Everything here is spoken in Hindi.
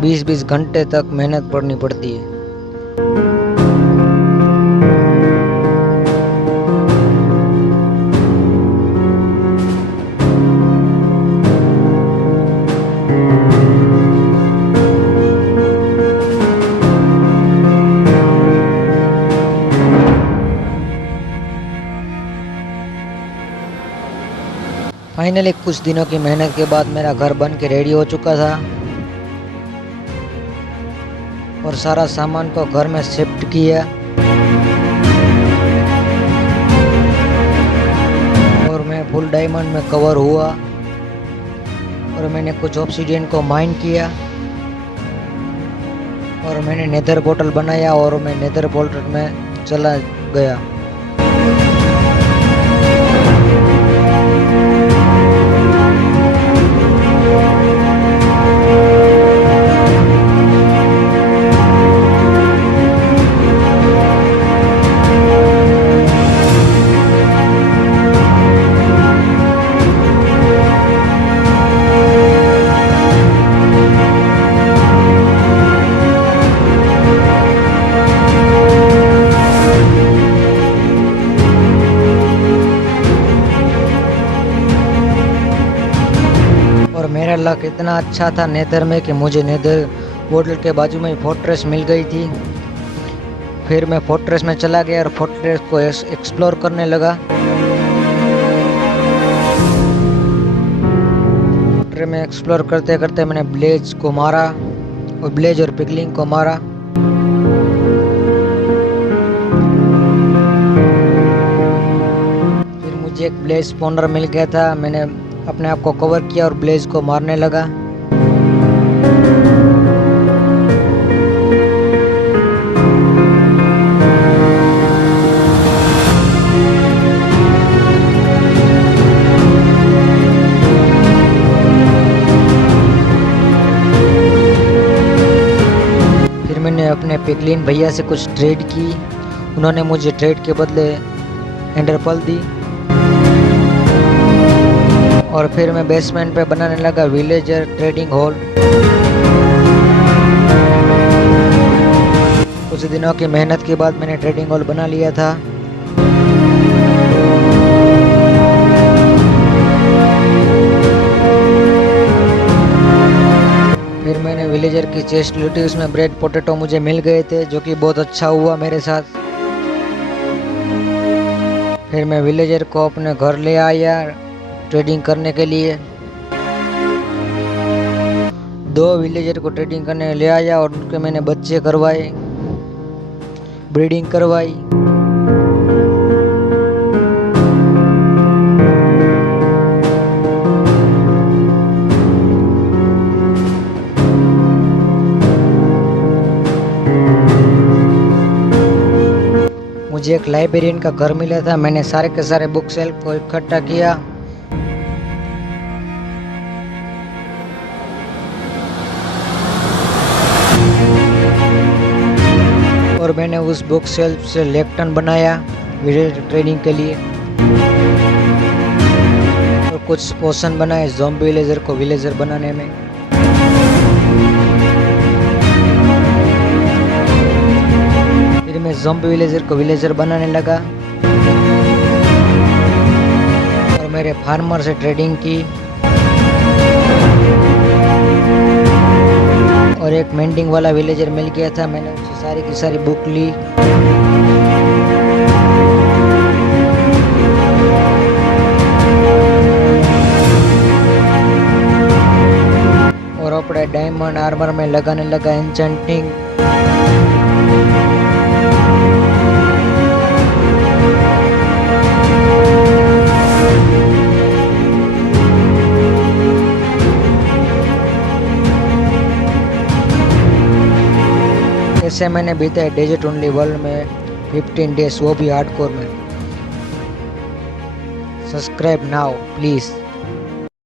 20-20 घंटे तक मेहनत करनी पड़ती है। फाइनली कुछ दिनों की मेहनत के बाद मेरा घर बन के रेडी हो चुका था और सारा सामान को घर में शिफ्ट किया और मैं फुल डायमंड में कवर हुआ और मैंने कुछ ऑब्सीडियन को माइन किया और मैंने नेदर पोर्टल बनाया और मैं नेदर पोर्टल में चला गया। और मेरा लक इतना अच्छा था नेदर में कि मुझे नेदर पोर्टल के बाजू में ही फोर्ट्रेस मिल गई थी। फिर मैं फोर्ट्रेस में चला गया और फोर्ट्रेस को एक्सप्लोर करने लगा। फोर्ट्रेस में एक्सप्लोर करते करते मैंने ब्लेज को मारा और ब्लेज और पिगलिंग को मारा। फिर मुझे एक ब्लेज स्पॉनर मिल गया था। मैंने अपने आप को कवर किया और ब्लेज को मारने लगा। फिर मैंने अपने पिगलिन भैया से कुछ ट्रेड की। उन्होंने मुझे ट्रेड के बदले एंडरपल दी और फिर मैं बेसमेंट पे बनाने लगा विलेजर ट्रेडिंग हॉल। कुछ दिनों की मेहनत के बाद मैंने ट्रेडिंग हॉल बना लिया था। फिर मैंने विलेजर की चेस्ट लूटी, उसमें ब्रेड पोटैटो मुझे मिल गए थे जो कि बहुत अच्छा हुआ मेरे साथ। फिर मैं विलेजर को अपने घर ले आया ट्रेडिंग करने के लिए। 2 विलेजर को ट्रेडिंग करने ले आया और उनके मैंने बच्चे करवाए, ब्रीडिंग करवाई। मुझे एक लाइब्रेरियन का घर मिला था। मैंने सारे के सारे बुक शेल्फ को इकट्ठा किया और मैंने उस बुक शेल्फ से लेक्टन बनाया विलेजर ट्रेनिंग के लिए और कुछ पोशन बनाए ज़ॉम्बी विलेजर को विलेजर बनाने में। फिर मैं ज़ॉम्बी विलेजर को विलेजर बनाने लगा और मेरे फार्मर से ट्रेडिंग की और एक मेंडिंग वाला विलेजर मिल गया था। मैंने उससे सारी की सारी बुक ली और अपने डायमंड आर्मर में लगाने लगा एन्चेंटिंग। ऐसे मैंने बीता डेजर्ट ओनली वर्ल्ड में 15 डेज, वो भी हार्डकोर में। Subscribe now please.